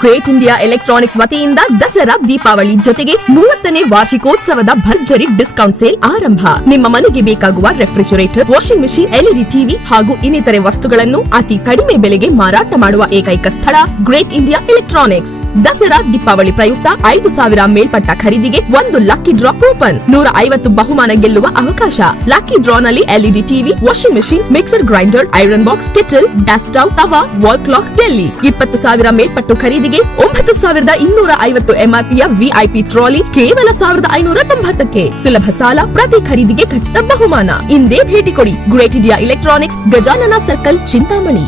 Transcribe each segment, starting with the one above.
great India electronics ವತಿಯಿಂದ ದಸರಾ ದೀಪಾವಳಿ ಜೊತೆಗೆ ಮೂವತ್ತನೇ ವಾರ್ಷಿಕೋತ್ಸವದ ಭರ್ಜರಿ ಡಿಸ್ಕೌಂಟ್ ಸೇಲ್ ಆರಂಭ ನಿಮ್ಮ ಮನೆಗೆ ಬೇಕಾಗುವ refrigerator washing machine LED TV ಹಾಗೂ ಇನ್ನಿತರೆ ವಸ್ತುಗಳನ್ನು ಅತಿ ಕಡಿಮೆ ಬೆಲೆಗೆ ಮಾರಾಟ ಮಾಡುವ ಏಕೈಕ ಸ್ಥಳ great India electronics Dasara Deepavali ಪ್ರಯುಕ್ತ ಐದು ಸಾವಿರ ಮೇಲ್ಪಟ್ಟ ಖರೀದಿಗೆ ಒಂದು ಲಕ್ಕಿ ಡ್ರಾ ಓಪನ್ ನೂರ ಐವತ್ತು ಬಹುಮಾನ ಗೆಲ್ಲುವ ಅವಕಾಶ lucky ಡ್ರಾನಲ್ಲಿ LED TV washing machine mixer grinder iron box kettle dust ತವಾ ವಾಲ್ ಕ್ಲಾಕ್ ಡೆಲ್ಲಿ ಇಪ್ಪತ್ತು ಸಾವಿರ ಮೇಲ್ಪಟ್ಟು ಇದಿಗೆ 9250 ಎಂಆರ್ಪಿ ಯ ವಿಐಪಿ ಟ್ರಾಲಿ ಕೇವಲ 1590ಕ್ಕೆ ಸಿಲಬಸಾಲಾ ಪ್ರತಿ ಖರೀದಿಗೆ ಹೆಚ್ಚಿದ ಬಹುಮಾನ ಇಂದೇ ಭೇಟಿ ಕೊಡಿ ಗುರೇಟಿಯಾ ಎಲೆಕ್ಟ್ರಾನಿಕ್ಸ್ ಗಜಾನನ ಸರ್ಕಲ್ ಚಿಂತಾಮಣಿ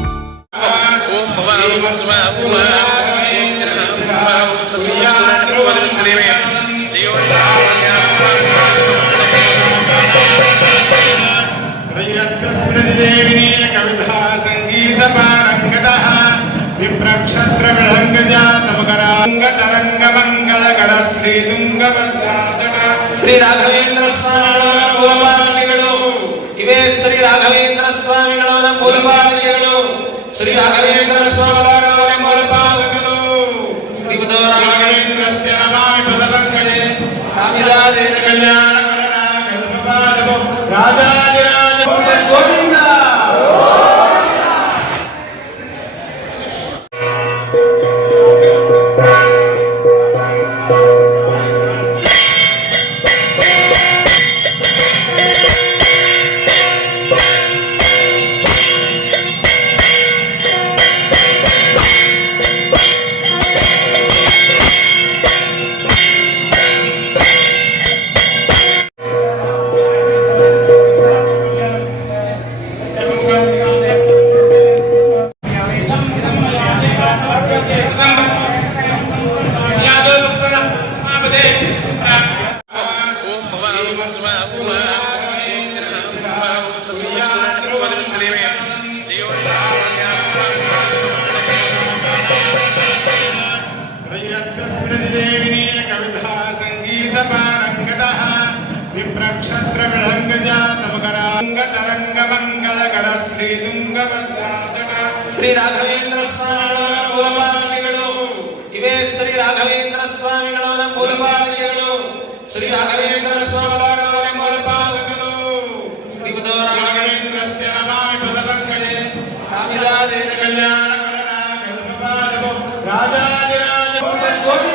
ಕರಿಯನ್ ಕೃಷ್ಣದೇವಿ ನಿನ ಕಲಾ ಸಂಗೀತ ಶ್ರೀ ರಾಘವೇಂದ್ರ ಸ್ವಾಮಿಗಳು ಇವೇ ಶ್ರೀ ರಾಘವೇಂದ್ರ ಸ್ವಾಮಿಗಳ ಮೂಲಪಾದಿಗಳು ಶ್ರೀ ರಾಘವೇಂದ್ರ ಸ್ವಾಮಿಗಳ ಮೂಲಪಾದಕರು ಶ್ರೀ ರಾಘವೇಂದ್ರ ನಮಾಮಿ ಪದಪಂಕಜೆ ಕಾಮಿದಾದೇನ ಕಲ್ಯಾಣ ರಾಜಾ శ్రీ రాఘవేంద్ర స్వామిಗಳ ಮೂಲಪಾದಿಗಳು ಇವೇ ಶ್ರೀ ರಾಘವೇಂದ್ರ ಸ್ವಾಮಿಗಳ ಮೂಲಪಾದಿಗಳು ಶ್ರೀ ರಾಘವೇಂದ್ರ కళ్యాణ రాజాది రాజ